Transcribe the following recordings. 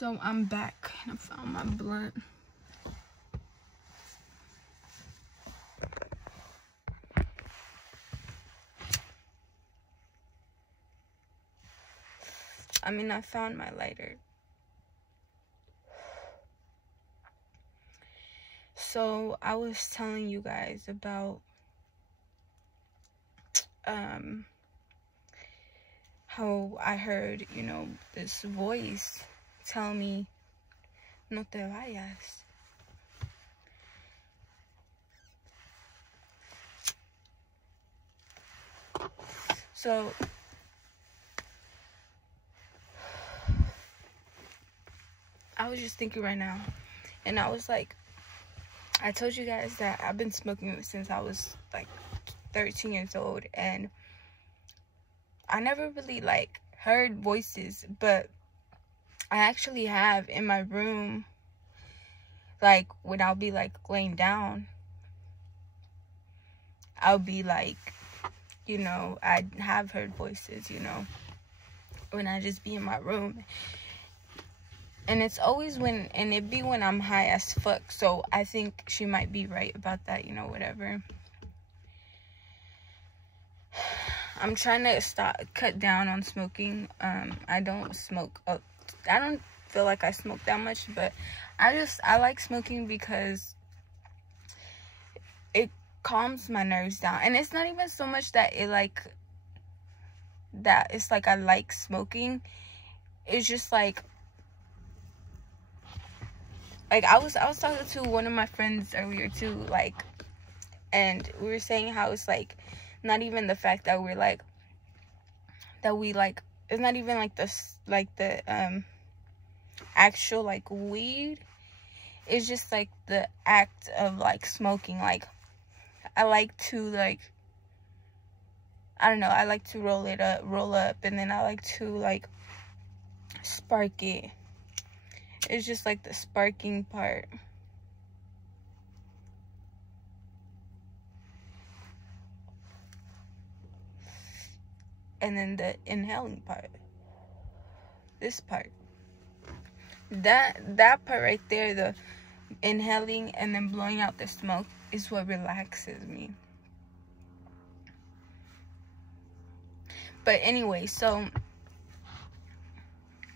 So I'm back and I found my blunt. I found my lighter. So I was telling you guys about how I heard, this voice tell me, no te vayas. So I was just thinking right now, and I was like, I told you guys that I've been smoking since I was like 13 years old, and I never really like heard voices, but I actually have in my room, like when I'll be like laying down, I'll be like, I have heard voices, when I just be in my room. And it's always and it be when I'm high as fuck. So I think she might be right about that, whatever. I'm trying to cut down on smoking. I don't smoke. I don't feel like I smoke that much, but I like smoking because it calms my nerves down. And it's not even so much that it's like I like smoking. It's just like I was talking to one of my friends earlier too, and we were saying how it's like not even the fact that we're like it's not even like the actual like weed. It's just like the act of like smoking. Like I like to I don't know, I like to roll up, and then I like to like spark it. It's just like the sparking part. And then the inhaling part. This part. That part right there, the inhaling and then blowing out the smoke, is what relaxes me. But anyway, so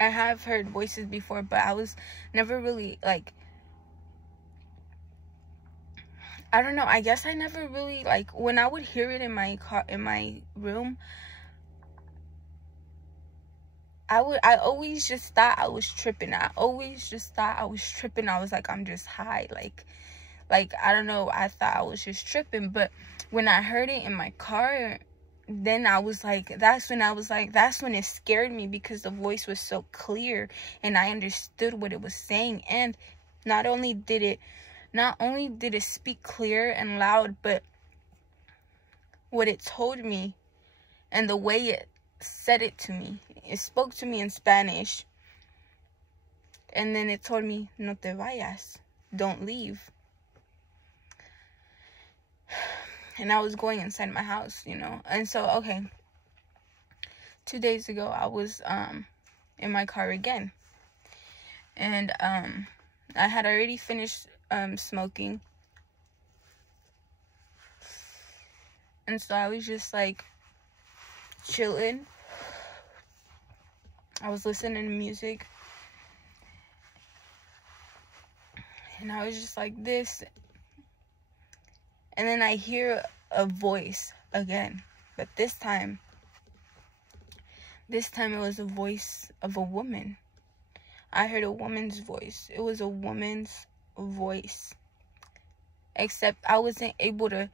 I have heard voices before, but I was never really like, I don't know, I guess I never really like, when I would hear it in my car, in my room, I always just thought I was tripping. I always just thought I was tripping. I was like, I'm just high. Like I don't know, I thought I was just tripping. But when I heard it in my car, then I was like, that's when it scared me, because the voice was so clear and I understood what it was saying. And not only did it speak clear and loud, but what it told me and the way it said it to me, it spoke to me in Spanish, and then it told me, no te vayas, don't leave. And I was going inside my house, and so, okay, 2 days ago I was in my car again, and I had already finished smoking, and so I was just like chilling. I was listening to music, and I was just like this, and then I hear a voice again, but this time it was a voice of a woman. I heard a woman's voice. It was a woman's voice, except I wasn't able to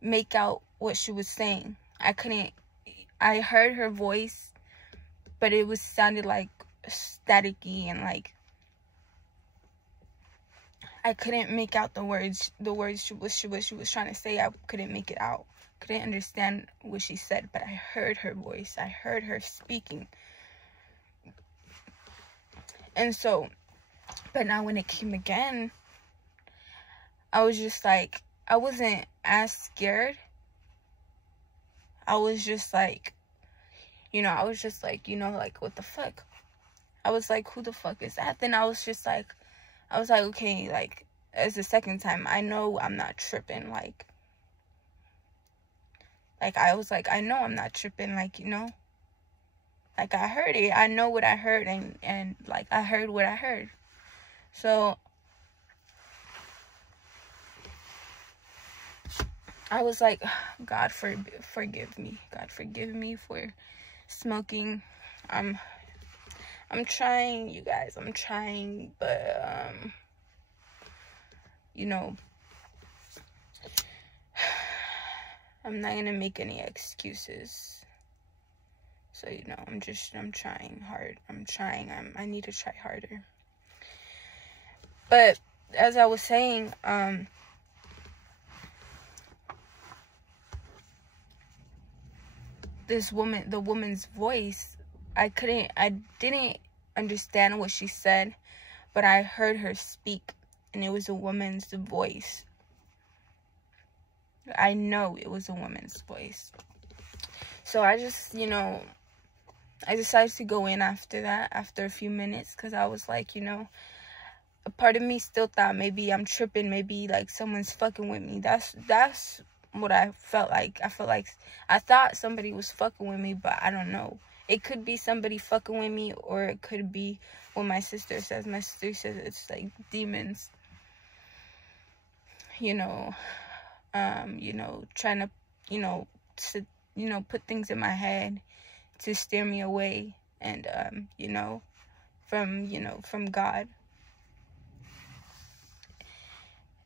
make out what she was saying. I heard her voice, but it sounded like staticky, and like I couldn't make out the words she was trying to say. I couldn't make it out. Couldn't understand what she said, but I heard her voice. I heard her speaking. And so, but now when it came again, I was just like, I wasn't as scared. I was just like, like, what the fuck? I was like, who the fuck is that? Then I was like, okay, like, it's the second time. I know I'm not tripping. Like I was like, I know I'm not tripping. Like, you know, like, I heard it. I know what I heard, and like, I heard what I heard. So I was like, God forgive me. God forgive me for smoking. I'm trying, you guys. I'm trying, but you know, I'm not gonna make any excuses. So, you know, I'm trying hard. I need to try harder. But as I was saying, the woman's voice, I didn't understand what she said, but I heard her speak, and it was a woman's voice. I know it was a woman's voice. So I just, you know, I decided to go in after that, after a few minutes, because I was like, you know, a part of me still thought maybe I'm tripping, maybe like someone's fucking with me. That's what I felt like. I thought somebody was fucking with me, but I don't know. It could be somebody fucking with me, or it could be what my sister says. My sister says it's like demons, you know, trying to, put things in my head to steer me away, and from God.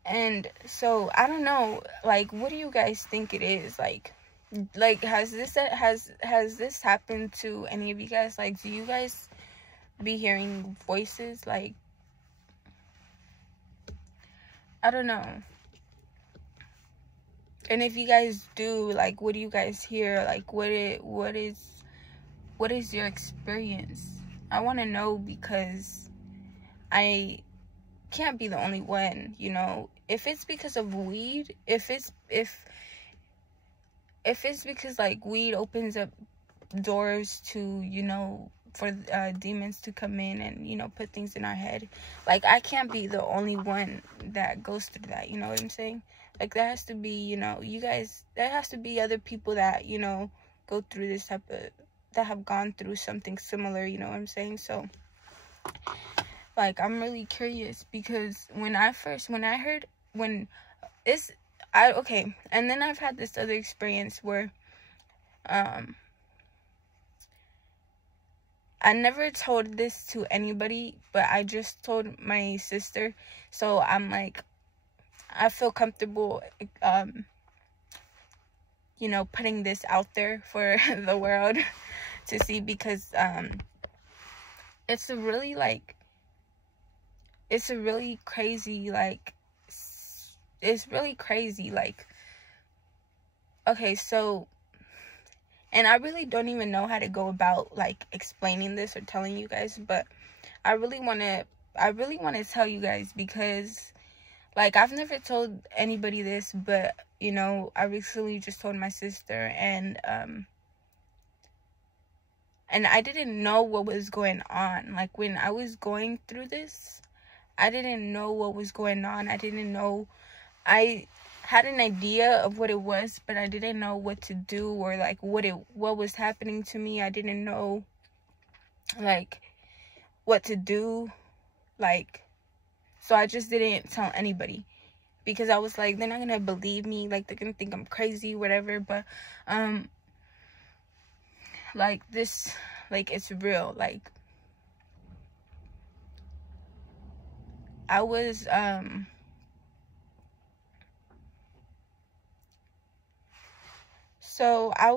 And so I don't know, like, what do you guys think it is? Like has this happened to any of you guys? Like, do you guys be hearing voices? Like, I don't know. And if you guys do, like, what do you guys hear? Like, what is your experience? I want to know, because I can't be the only one, you know. If it's because of weed, if it's because, like, weed opens up doors to, you know, for demons to come in and, you know, put things in our head, like, I can't be the only one that goes through that, you know what I'm saying? Like, there has to be, you know, there has to be other people that, you know, go through this type of, that have gone through something similar, you know what I'm saying? So, like, I'm really curious, because okay, and then I've had this other experience where, I never told this to anybody, but I just told my sister. So I'm like, I feel comfortable, you know, putting this out there for the world to see, because it's a really crazy, like, okay, so, and I really don't even know how to go about, like, explaining this or telling you guys, but I really want to tell you guys, because, like, I've never told anybody this, but, you know, I recently just told my sister, and I didn't know what was going on. Like, when I was going through this, I didn't know what was going on. I didn't know. I had an idea of what it was, but I didn't know what to do, or, like, what was happening to me. I didn't know, like, what to do, like, so I just didn't tell anybody, because I was like, they're not gonna believe me, like, they're gonna think I'm crazy, whatever. But like, this, like, it's real. Like, I was so I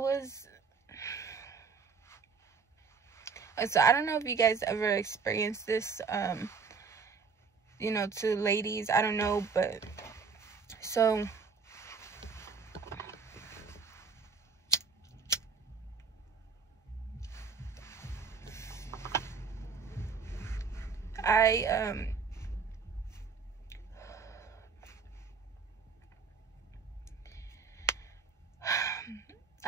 don't know if you guys ever experienced this, you know, to ladies, I don't know, but so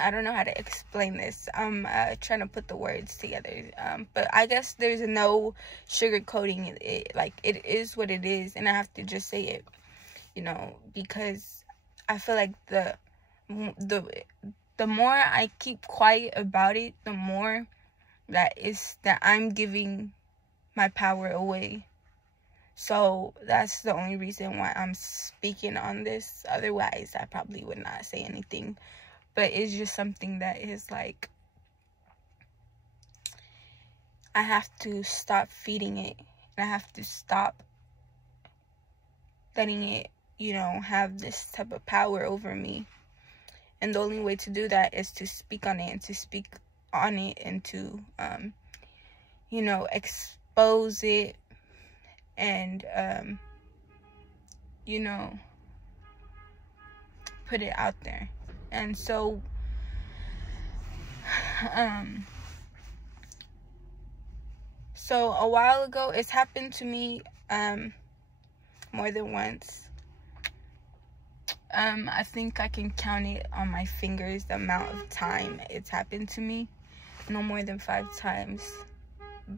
I don't know how to explain this. I'm trying to put the words together. But I guess there's no sugarcoating it. Like, it is what it is, and I have to just say it, you know, because I feel like the more I keep quiet about it, the more that I'm giving my power away. So that's the only reason why I'm speaking on this. Otherwise, I probably would not say anything. But it's just something that is like, I have to stop feeding it. And I have to stop letting it, you know, have this type of power over me. And the only way to do that is to speak on it, and to speak on it, and to, you know, expose it, and, you know, put it out there. And so, so a while ago, it's happened to me, more than once. I think I can count it on my fingers, the amount of time it's happened to me. No more than 5 times.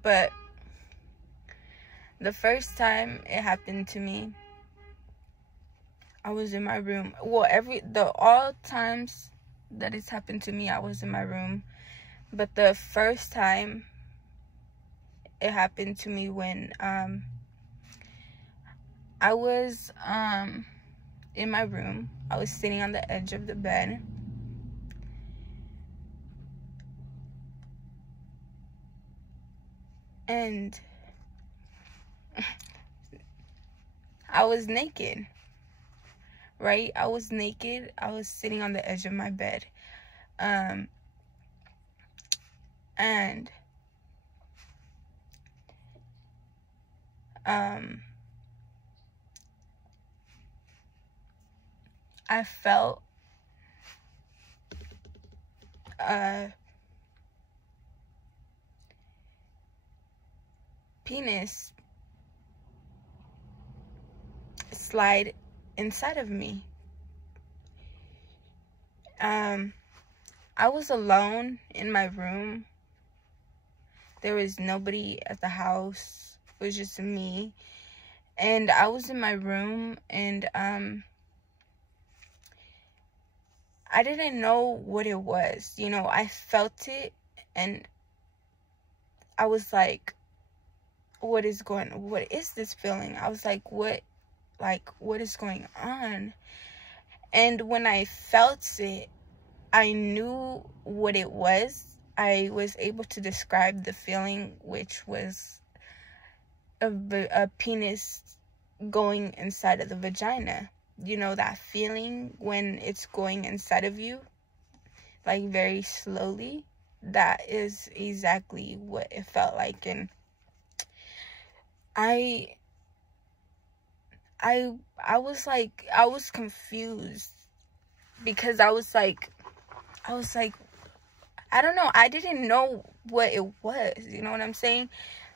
But the first time it happened to me, I was in my room. Well, all times that it's happened to me, I was in my room. But the first time it happened to me when I was in my room. I was sitting on the edge of the bed. And I was naked. Right? I was naked. I was sitting on the edge of my bed. And I felt penis slide inside of me. I was alone in my room. There was nobody at the house. It was just me. And I was in my room, and I didn't know what it was. You know, I felt it, and I was like, what is this feeling? I was like, what is going on? And when I felt it, I knew what it was. I was able to describe the feeling, which was a penis going inside of the vagina. You know, that feeling when it's going inside of you, like very slowly. That is exactly what it felt like. And I was like, I was confused, because I was like, I don't know. I didn't know what it was. You know what I'm saying?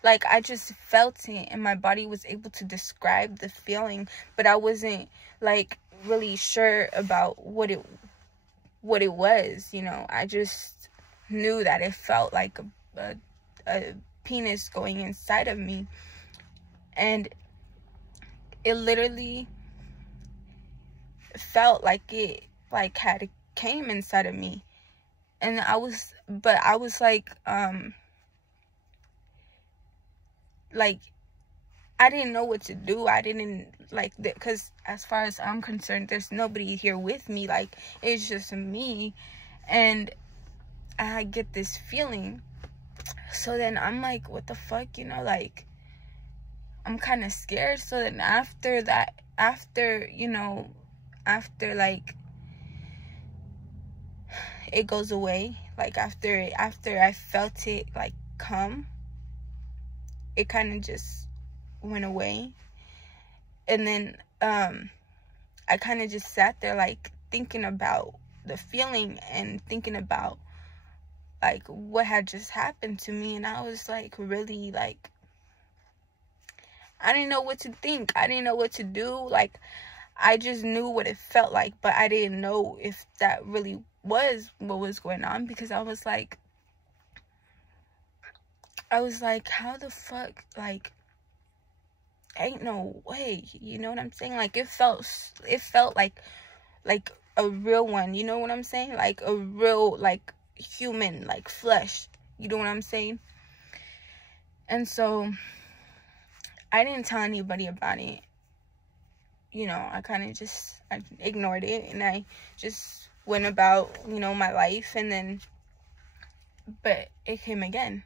Like, I just felt it, and my body was able to describe the feeling, but I wasn't, like, really sure about what it was, you know. I just knew that it felt like a penis going inside of me. And it literally felt like it, like, came inside of me. And I was like, I didn't know what to do. I didn't, like, because as far as I'm concerned, there's nobody here with me. Like, it's just me. And I get this feeling. So then I'm like, what the fuck, you know, like, I'm kind of scared. So then after that, like, it goes away. Like, after I felt it, like, come, it kind of just went away. And then I kind of just sat there, like, thinking about the feeling and thinking about, like, what had just happened to me. And I was, like, really, like, I didn't know what to think. I didn't know what to do. Like, I just knew what it felt like, but I didn't know if that really what was going on, because I was like, how the fuck, like, ain't no way, you know what I'm saying? Like, it felt like a real one, you know what I'm saying? Like a real, like, human, like flesh, you know what I'm saying? And so I didn't tell anybody about it, you know. I kind of just, I ignored it, and I just went about, you know, my life. And then, but it came again.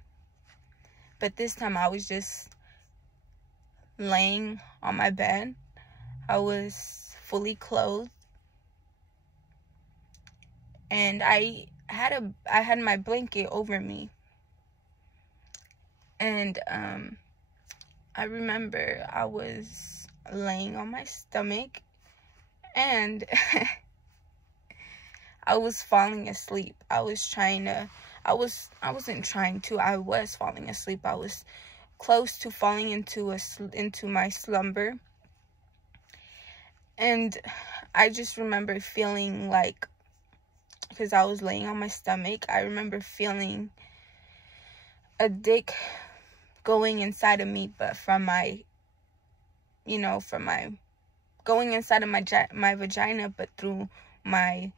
But this time I was just laying on my bed. I was fully clothed, and I had my blanket over me. And I remember I was laying on my stomach, and I was falling asleep. I was falling asleep. I was close to falling into my slumber. And I just remember feeling like, because I was laying on my stomach, I remember feeling a dick going inside of me, but from my, you know, going inside of my vagina, but through my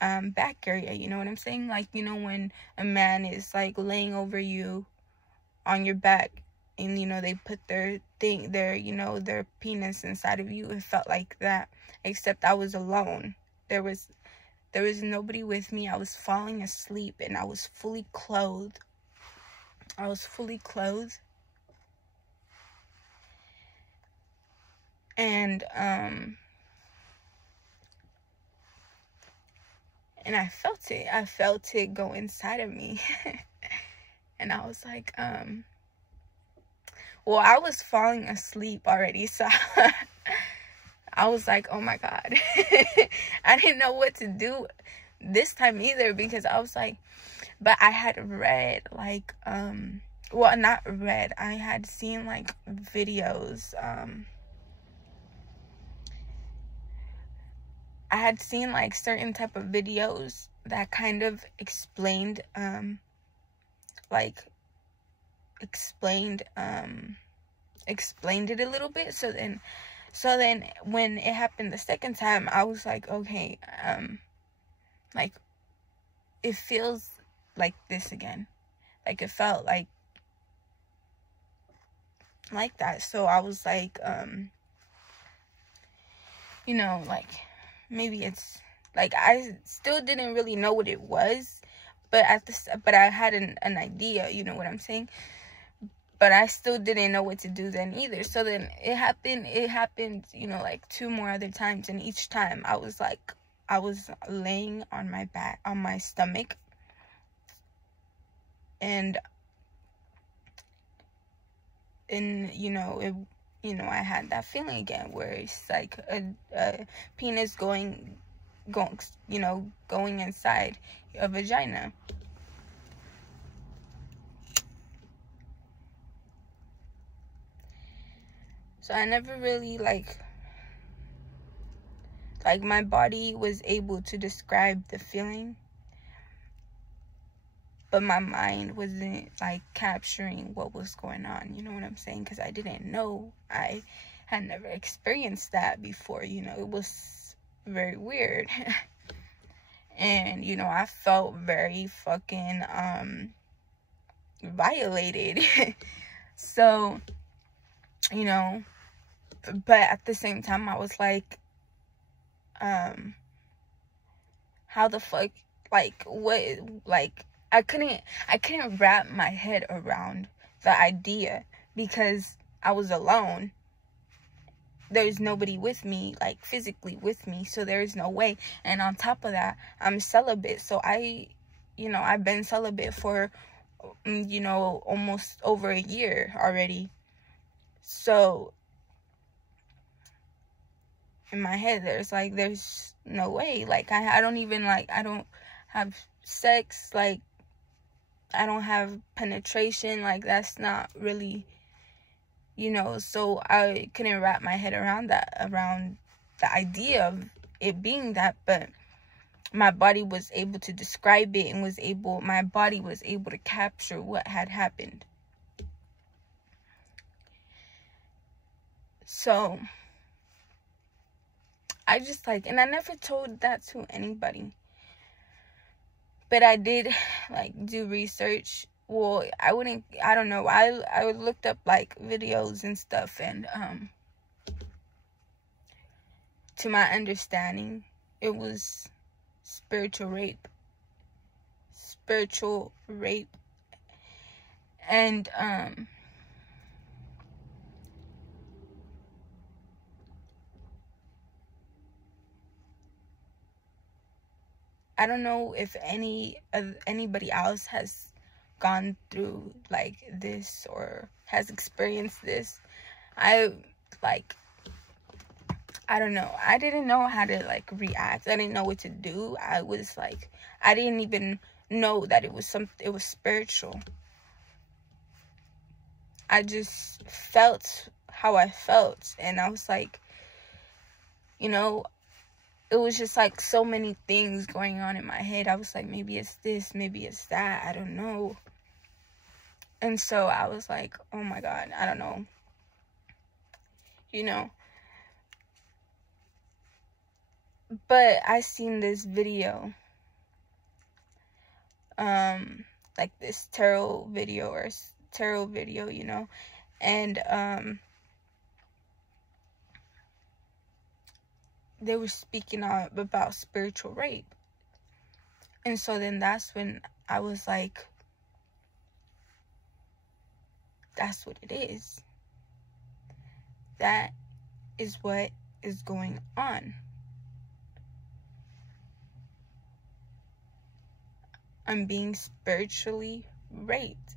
back area, you know what I'm saying? Like, you know, when a man is like laying over you on your back, and, you know, they put their you know, their penis inside of you. It felt like that, except I was alone. There was nobody with me. I was falling asleep, and I was fully clothed. And I felt it go inside of me. And I was like, well, I was falling asleep already, so I was like, oh my God. I didn't know what to do this time either, because I was like, but I had read, like, well, not read, I had seen, like, videos, I had seen, like, certain type of videos that kind of explained, explained it a little bit. So then when it happened the second time, I was like, okay, like, it feels like this again. Like, it felt like that. So I was like, you know, like, maybe it's like, I still didn't really know what it was, but I had an idea, you know what I'm saying? But I still didn't know what to do then either. So then it happened, you know, like 2 more other times. And each time I was like, I was laying on my back, on my stomach. And you know, I had that feeling again, where it's like a penis going, you know, going inside a vagina. So I never really, like my body was able to describe the feeling, but my mind wasn't, like, capturing what was going on, you know what I'm saying? Because I didn't know. I had never experienced that before, you know. It was very weird. And, you know, I felt very fucking violated. So, you know, but at the same time, I was like, how the fuck, like, what, like, I couldn't wrap my head around the idea, because I was alone. There's nobody with me, like, physically with me, so there's no way. And on top of that, I'm celibate, so you know, I've been celibate for, you know, almost over a year already. So in my head, there's no way. Like, I don't even, like, I don't have sex, like, I don't have penetration, like, that's not really, you know. So I couldn't wrap my head around the idea of it being that. But my body was able to describe it, and my body was able to capture what had happened. So I just like, and I never told that to anybody, but I did like do research. Well, I don't know, I looked up like videos and stuff, and to my understanding, it was spiritual rape. And I don't know if anybody else has gone through like this or has experienced this. I don't know. I didn't know how to like react. I didn't know what to do. I was like, I didn't even know that it was spiritual. I just felt how I felt, and I was like, you know, it was just like so many things going on in my head. I was like, maybe it's this, maybe it's that, I don't know. And so I was like, oh my God, I don't know, you know. But I seen this video, like this tarot video, you know, and they were speaking about spiritual rape. And so then that's when I was like, that's what it is. That is what is going on. I'm being spiritually raped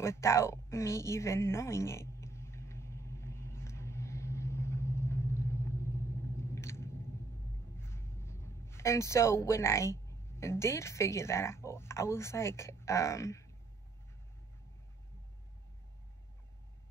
without me even knowing it. And so when I did figure that out, I was like,